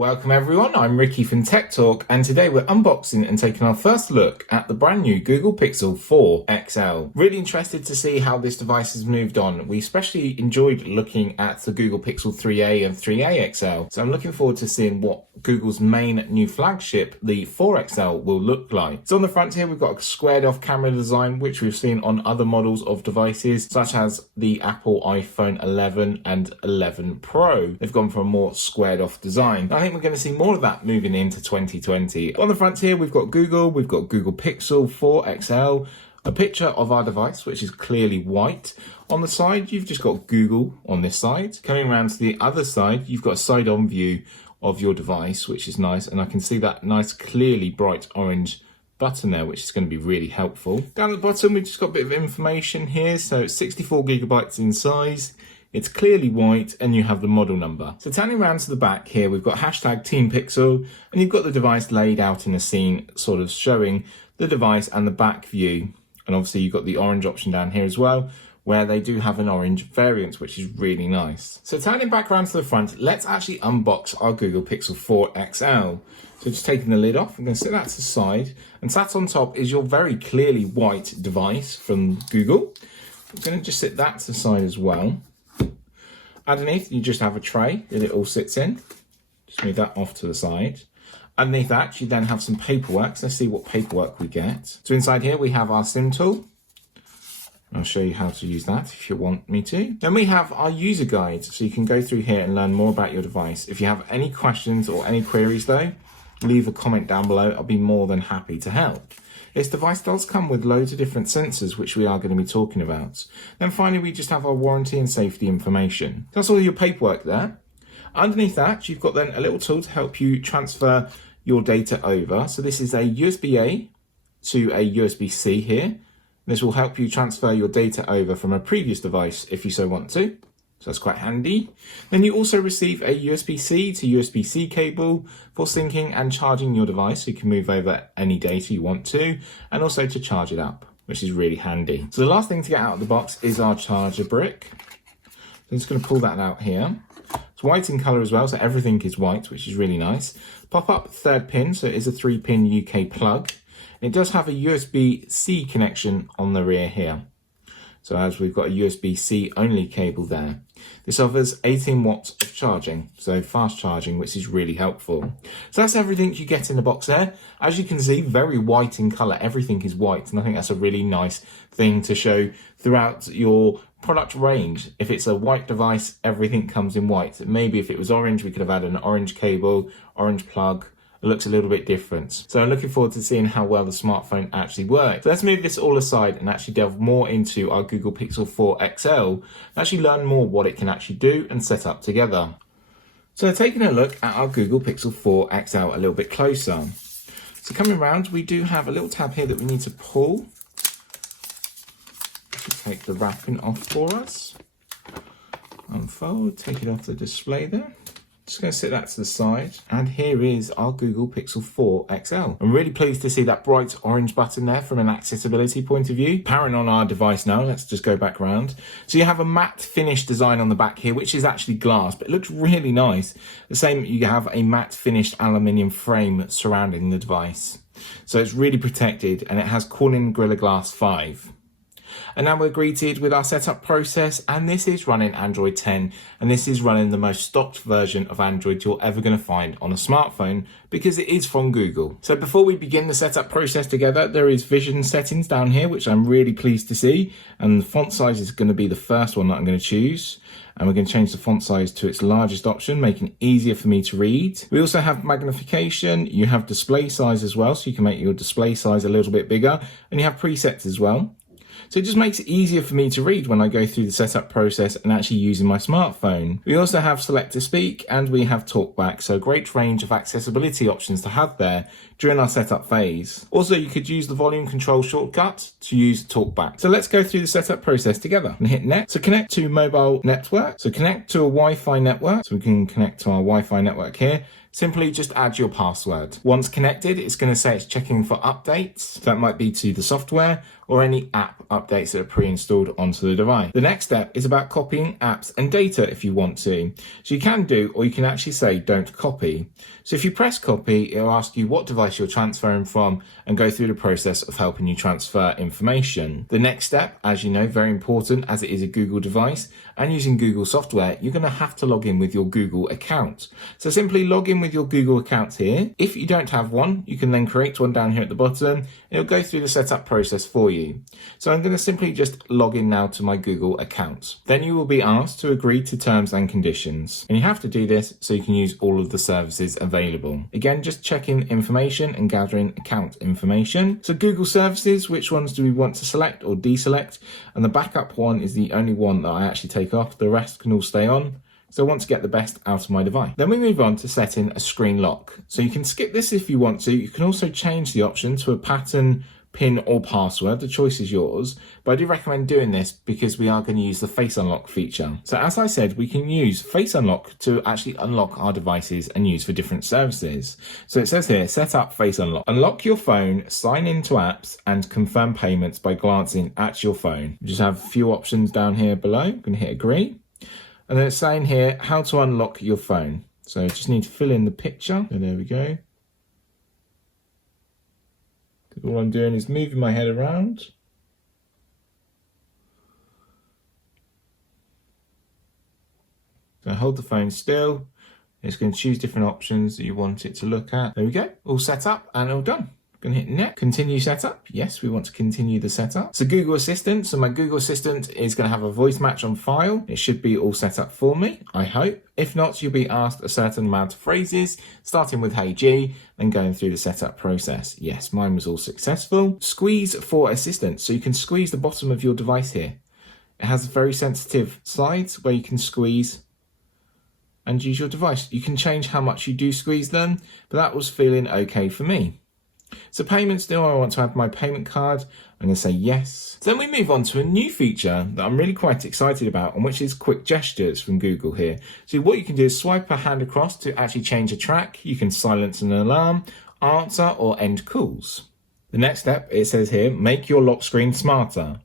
Welcome everyone, I'm Ricky from Tech Talk, and today we're unboxing and taking our first look at the brand new Google Pixel 4 XL. Really interested to see how this device has moved on. We especially enjoyed looking at the Google Pixel 3a and 3a XL, so I'm looking forward to seeing what Google's main new flagship, the 4 XL, will look like. So on the front here we've got a squared off camera design, which we've seen on other models of devices such as the Apple iPhone 11 and 11 Pro. They've gone for a more squared off design. I think we're going to see more of that moving into 2020. On the front here, we've got Google Pixel 4 XL, a picture of our device, which is clearly white. On the side, you've just got Google on this side. Coming around to the other side, you've got a side-on view of your device, which is nice. And I can see that nice, clearly bright orange button there, which is going to be really helpful. Down at the bottom, we've just got a bit of information here. So it's 64 gigabytes in size. It's clearly white, and you have the model number. So turning around to the back here, we've got hashtag Team Pixel, and you've got the device laid out in a scene, sort of showing the device and the back view. And obviously you've got the orange option down here as well, where they do have an orange variant, which is really nice. So turning back around to the front, let's actually unbox our Google Pixel 4 XL. So just taking the lid off, I'm going to sit that to the side, and sat on top is your very clearly white device from Google. I'm going to just sit that to the side as well. Underneath, you just have a tray that it all sits in. Just move that off to the side. Underneath that, you then have some paperwork. So let's see what paperwork we get. So inside here, we have our SIM tool. I'll show you how to use that if you want me to. Then we have our user guide. So you can go through here and learn more about your device. If you have any questions or any queries though, leave a comment down below. I'll be more than happy to help. This device does come with loads of different sensors, which we are going to be talking about. Then finally, we just have our warranty and safety information. That's all your paperwork there. Underneath that, you've got then a little tool to help you transfer your data over. So this is a USB-A to a USB-C here. This will help you transfer your data over from a previous device if you so want to. So that's quite handy. Then you also receive a USB-C to USB-C cable for syncing and charging your device. So you can move over any data you want to, and also to charge it up, which is really handy. So the last thing to get out of the box is our charger brick. So I'm just going to pull that out here. It's white in colour as well, so everything is white, which is really nice. Pop up third pin, so it is a 3-pin UK plug. It does have a USB-C connection on the rear here. So as we've got a USB-C only cable there. This offers 18 watts of charging, so fast charging, which is really helpful. So that's everything you get in the box there. As you can see, very white in colour, everything is white, and I think that's a really nice thing to show throughout your product range. If it's a white device, everything comes in white. Maybe if it was orange, we could have had an orange cable, orange plug. It looks a little bit different. So I'm looking forward to seeing how well the smartphone actually works. So let's move this all aside and actually delve more into our Google Pixel 4 XL and actually learn more what it can actually do and set up together. So taking a look at our Google Pixel 4 XL a little bit closer. So coming around, we do have a little tab here that we need to pull. Take the wrapping off for us. Unfold, take it off the display there. Just going to sit that to the side, and here is our Google Pixel 4 XL. I'm really pleased to see that bright orange button there from an accessibility point of view. Powering on our device now, let's just go back around. So you have a matte finish design on the back here, which is actually glass, but it looks really nice. The same, you have a matte finished aluminium frame surrounding the device. So it's really protected, and it has Corning Gorilla Glass 5. And now we're greeted with our setup process, and this is running Android 10, and this is running the most stocked version of Android you're ever going to find on a smartphone because it is from Google. So before we begin the setup process together, there is vision settings down here, which I'm really pleased to see, and the font size is going to be the first one that I'm going to choose. And we're going to change the font size to its largest option, making it easier for me to read. We also have magnification, you have display size as well, so you can make your display size a little bit bigger, and you have presets as well. So it just makes it easier for me to read when I go through the setup process and actually using my smartphone. We also have select to speak, and we have talkback, so a great range of accessibility options to have there during our setup phase. Also, you could use the volume control shortcut to use talkback. So let's go through the setup process together and hit next. So connect to mobile network. So connect to a Wi-Fi network. So we can connect to our Wi-Fi network here. Simply just add your password. Once connected, it's going to say it's checking for updates. That might be to the software or any app updates that are pre-installed onto the device. The next step is about copying apps and data if you want to. So you can do, or you can actually say don't copy. So if you press copy, it'll ask you what device you're transferring from and go through the process of helping you transfer information. The next step, as you know, very important as it is a Google device and using Google software, you're going to have to log in with your Google account. So simply log in with your Google account here. If you don't have one, you can then create one down here at the bottom. It'll go through the setup process for you. So I'm going to simply just log in now to my Google account. Then you will be asked to agree to terms and conditions. And you have to do this so you can use all of the services available. Again, just checking information and gathering account information. So Google services, which ones do we want to select or deselect? And the backup one is the only one that I actually take off. The rest can all stay on. So I want to get the best out of my device. Then we move on to setting a screen lock. So you can skip this if you want to. You can also change the option to a pattern, PIN or password. The choice is yours. But I do recommend doing this because we are going to use the Face Unlock feature. So as I said, we can use Face Unlock to actually unlock our devices and use for different services. So it says here, set up Face Unlock. Unlock your phone, sign into apps and confirm payments by glancing at your phone. We just have a few options down here below. I'm going to hit agree. And then it's saying here how to unlock your phone. So just need to fill in the picture. And there we go. All I'm doing is moving my head around. So hold the phone still. It's going to choose different options that you want it to look at. There we go. All set up and all done. Going to hit next. Continue setup. Yes, we want to continue the setup. So Google Assistant. So my Google Assistant is going to have a voice match on file. It should be all set up for me, I hope. If not, you'll be asked a certain amount of phrases, starting with Hey G, then going through the setup process. Yes, mine was all successful. Squeeze for Assistant. So you can squeeze the bottom of your device here. It has very sensitive sides where you can squeeze and use your device. You can change how much you do squeeze them, but that was feeling okay for me. So payments, do I want to have my payment card? I'm going to say yes. So then we move on to a new feature that I'm really quite excited about, and which is quick gestures from Google here. So what you can do is swipe a hand across to actually change a track. You can silence an alarm, answer or end calls. The next step, it says here, make your lock screen smarter.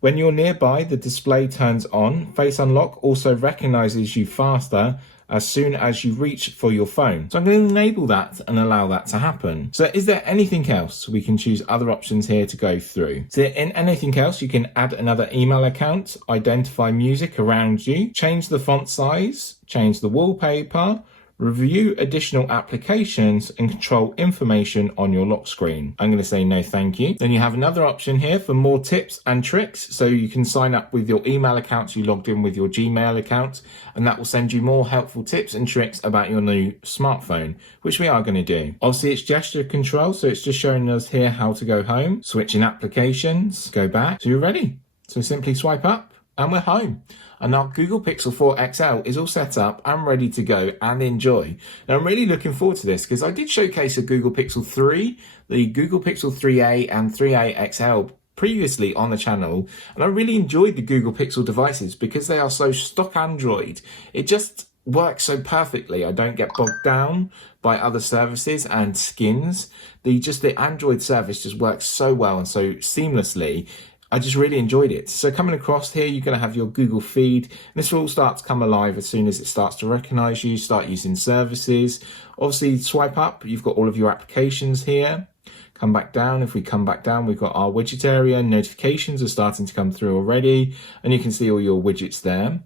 When you're nearby, the display turns on. Face Unlock also recognizes you faster as soon as you reach for your phone. So I'm going to enable that and allow that to happen. So is there anything else? We can choose other options here to go through. So in anything else, you can add another email account, identify music around you, change the font size, change the wallpaper, review additional applications and control information on your lock screen. I'm going to say no thank you. Then you have another option here for more tips and tricks. So you can sign up with your email account. You logged in with your Gmail account and that will send you more helpful tips and tricks about your new smartphone, which we are going to do. Obviously it's gesture control. So it's just showing us here how to go home, switch in applications, go back. So you're ready. So simply swipe up and we're home. And our Google Pixel 4 XL is all set up and ready to go and enjoy. Now I'm really looking forward to this because I did showcase a Google Pixel 3, the Google Pixel 3a and 3a XL previously on the channel, and I really enjoyed the Google Pixel devices because they are so stock Android. It just works so perfectly. I don't get bogged down by other services and skins. The Android service just works so well and so seamlessly. I just really enjoyed it. So coming across here, you're going to have your Google feed. This will all start to come alive as soon as it starts to recognize you, start using services. Obviously, swipe up, you've got all of your applications here. Come back down. If we come back down, we've got our widget area. Notifications are starting to come through already. And you can see all your widgets there.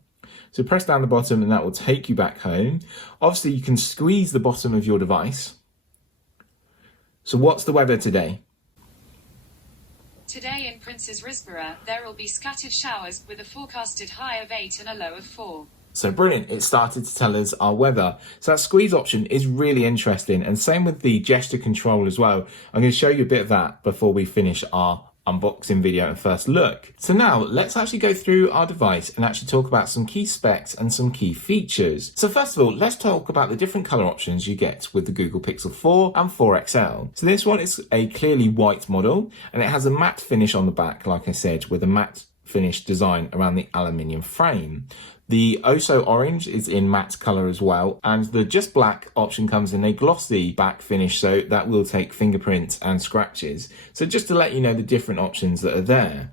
So press down the bottom and that will take you back home. Obviously, you can squeeze the bottom of your device. So what's the weather today? Today in Prince's Risborough, there will be scattered showers with a forecasted high of 8 and a low of 4. So brilliant, it started to tell us our weather. So that squeeze option is really interesting, and same with the gesture control as well. I'm going to show you a bit of that before we finish our unboxing video and first look. So now let's actually go through our device and actually talk about some key specs and some key features. So first of all, let's talk about the different color options you get with the Google Pixel 4 and 4 XL. So this one is a clearly white model and it has a matte finish on the back, like I said, with a matte finish design around the aluminium frame. The Oso Orange is in matte colour as well, and the Just Black option comes in a glossy back finish, so that will take fingerprints and scratches. So just to let you know the different options that are there.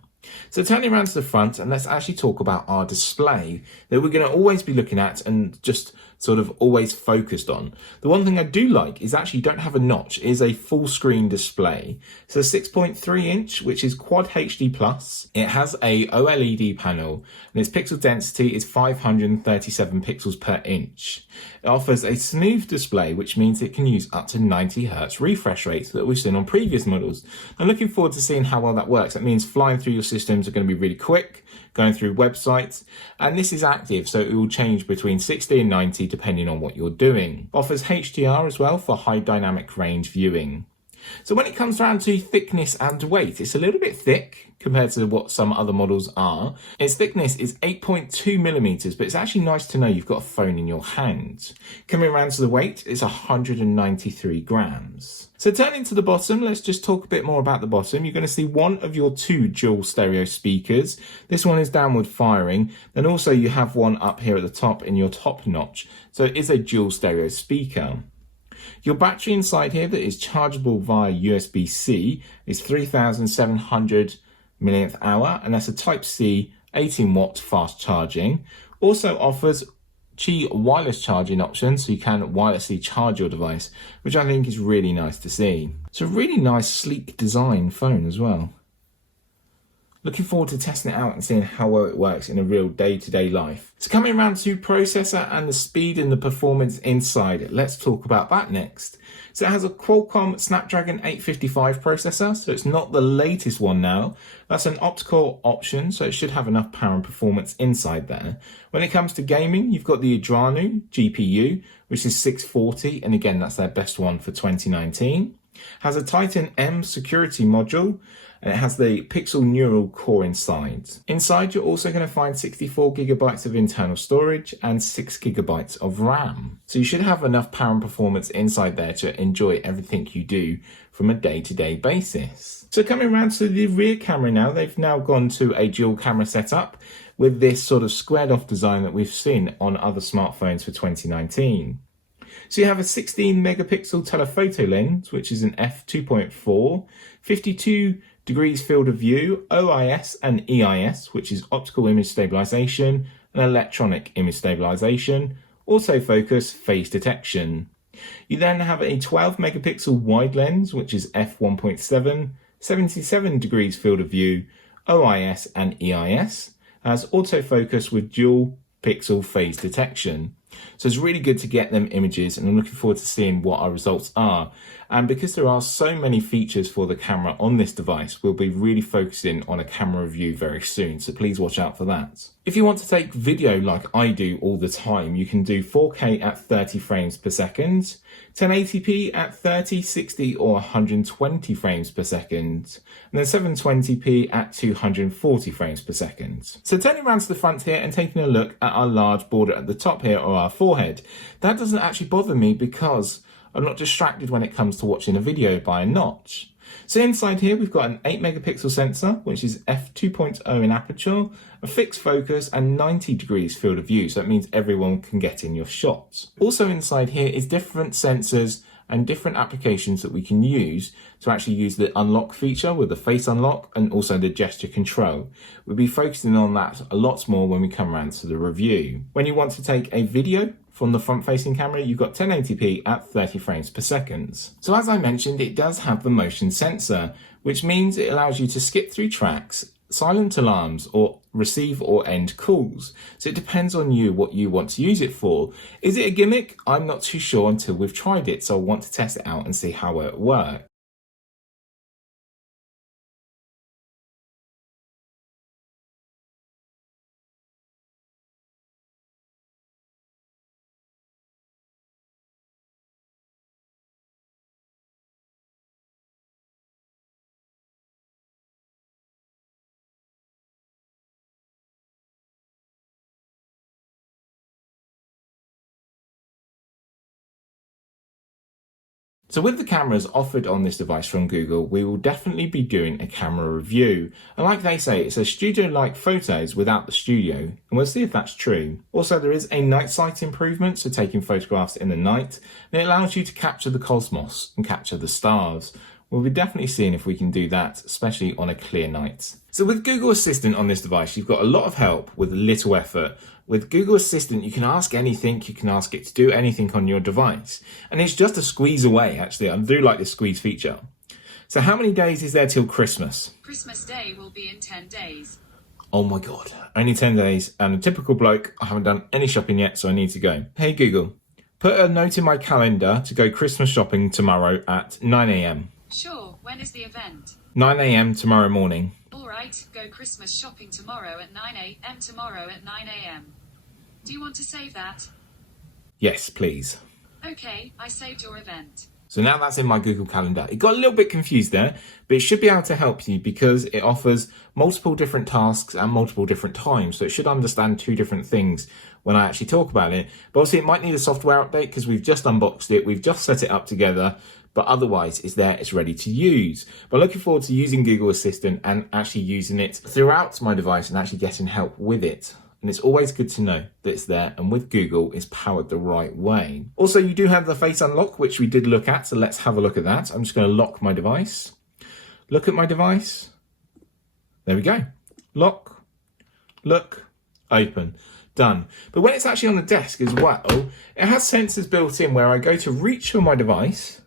So turning around to the front, and let's actually talk about our display that we're going to always be looking at and just sort of always focused on. The one thing I do like is actually you don't have a notch. It is a full screen display. So 6.3 inch, which is Quad HD plus. It has a OLED panel and its pixel density is 537 pixels per inch. It offers a smooth display, which means it can use up to 90 Hz refresh rates that we've seen on previous models. I'm looking forward to seeing how well that works. That means flying through your systems are going to be really quick, going through websites, and this is active, so it will change between 60 and 90 depending on what you're doing. Offers HDR as well for high dynamic range viewing. So when it comes down to thickness and weight, it's a little bit thick compared to what some other models are. Its thickness is 8.2 millimeters, but it's actually nice to know you've got a phone in your hand. Coming around to the weight, it's 193 grams. So turning to the bottom, let's just talk a bit more about the bottom. You're going to see one of your two dual stereo speakers. This one is downward firing. Then also you have one up here at the top in your top notch. So it is a dual stereo speaker. Your battery inside here that is chargeable via USB-C is 3700 milliamp hour, and that's a Type-C 18 watt fast charging. Also offers Qi wireless charging option, so you can wirelessly charge your device, which I think is really nice to see. It's a really nice sleek design phone as well. Looking forward to testing it out and seeing how well it works in a real day-to-day life. So coming around to processor and the speed and the performance inside, let's talk about that next. So it has a Qualcomm Snapdragon 855 processor, so it's not the latest one now. That's an optical option, so it should have enough power and performance inside there. When it comes to gaming, you've got the Adreno GPU, which is 640, and again, that's their best one for 2019. Has a Titan M security module, and it has the Pixel Neural core inside. Inside, you're also going to find 64 gigabytes of internal storage and 6 gigabytes of RAM. So you should have enough power and performance inside there to enjoy everything you do from a day-to-day basis. So coming around to the rear camera now, they've now gone to a dual camera setup with this sort of squared off design that we've seen on other smartphones for 2019. So you have a 16 megapixel telephoto lens, which is an f2.4, 52 degrees field of view, OIS and EIS, which is optical image stabilization and electronic image stabilization, autofocus, phase detection. You then have a 12 megapixel wide lens, which is f1.7, 77 degrees field of view, OIS and EIS, has autofocus with dual pixel phase detection. So it's really good to get them images, and I'm looking forward to seeing what our results are. And because there are so many features for the camera on this device, we'll be really focusing on a camera review very soon, so please watch out for that. If you want to take video like I do all the time, you can do 4K at 30 frames per second, 1080p at 30, 60 or 120 frames per second, and then 720p at 240 frames per second. So turning around to the front here and taking a look at our large border at the top here, or our forehead, that doesn't actually bother me because I'm not distracted when it comes to watching a video by a notch. So inside here we've got an 8 megapixel sensor, which is f2.0 in aperture, a fixed focus and 90 degrees field of view, so that means everyone can get in your shots. Also inside here is different sensors and different applications that we can use to actually use the unlock feature with the face unlock and also the gesture control. We'll be focusing on that a lot more when we come around to the review. When you want to take a video from the front facing camera, you've got 1080p at 30 frames per second. So as I mentioned, it does have the motion sensor, which means it allows you to skip through tracks, silent alarms or receive or end calls. So it depends on you what you want to use it for. Is it a gimmick? I'm not too sure until we've tried it, so I want to test it out and see how it works. So with the cameras offered on this device from Google, we will definitely be doing a camera review. And like they say, it's a studio-like photos without the studio, and we'll see if that's true. Also, there is a night sight improvement, so taking photographs in the night, and it allows you to capture the cosmos and capture the stars. We'll be definitely seeing if we can do that, especially on a clear night. So with Google Assistant on this device, you've got a lot of help with little effort. With Google Assistant, you can ask anything, you can ask it to do anything on your device. And it's just a squeeze away, actually. I do like this squeeze feature. So how many days is there till Christmas? Christmas Day will be in 10 days. Oh my God, only 10 days. And a typical bloke, I haven't done any shopping yet, so I need to go. Hey Google, put a note in my calendar to go Christmas shopping tomorrow at 9 a.m. Sure, when is the event? 9 a.m. tomorrow morning. Alright, go Christmas shopping tomorrow at 9 a.m. tomorrow at 9 a.m. Do you want to save that? Yes, please. Okay, I saved your event. So now that's in my Google Calendar. It got a little bit confused there, but it should be able to help you because it offers multiple different tasks and multiple different times. So it should understand two different things when I actually talk about it. But obviously it might need a software update because we've just unboxed it. We've just set it up together, but otherwise it's there, it's ready to use. But I'm looking forward to using Google Assistant and actually using it throughout my device and actually getting help with it. And it's always good to know that it's there and with Google it's powered the right way. Also, you do have the face unlock, which we did look at. So let's have a look at that. I'm just going to lock my device. Look at my device. There we go. Lock, look, open, done. But when it's actually on the desk as well, it has sensors built in where I go to reach for my device,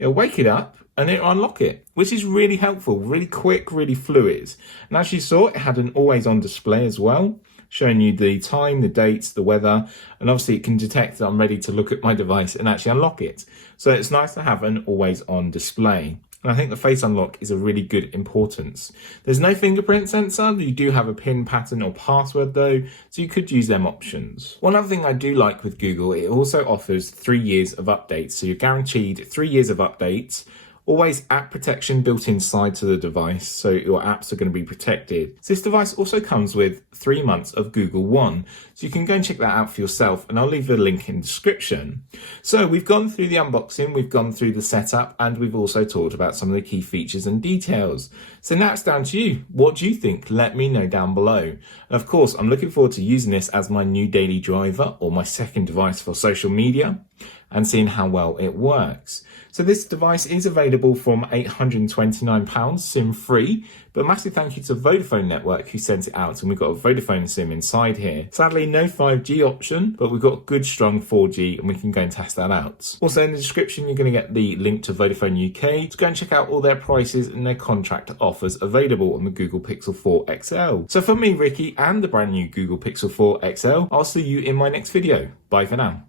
it'll wake it up and it'll unlock it, which is really helpful, really quick, really fluid. And as you saw, it had an always on display as well, showing you the time, the dates, the weather, and obviously it can detect that I'm ready to look at my device and actually unlock it. So it's nice to have an always on display. And I think the face unlock is a really good importance. There's no fingerprint sensor. You do have a PIN pattern or password though, so you could use them options. One other thing I do like with Google, it also offers 3 years of updates. So you're guaranteed 3 years of updates. Always app protection built inside to the device, so your apps are going to be protected. So this device also comes with 3 months of Google One, so you can go and check that out for yourself, and I'll leave a link in the description. So we've gone through the unboxing, we've gone through the setup, and we've also talked about some of the key features and details. So now it's down to you. What do you think? Let me know down below. And of course, I'm looking forward to using this as my new daily driver or my second device for social media and seeing how well it works. So this device is available from £829 SIM free, but massive thank you to Vodafone Network who sent it out, and we've got a Vodafone SIM inside here. Sadly, no 5G option, but we've got good strong 4G and we can go and test that out. Also in the description, you're going to get the link to Vodafone UK to go and check out all their prices and their contract offers available on the Google Pixel 4 XL. So for me, Ricky, and the brand new Google Pixel 4 XL, I'll see you in my next video. Bye for now.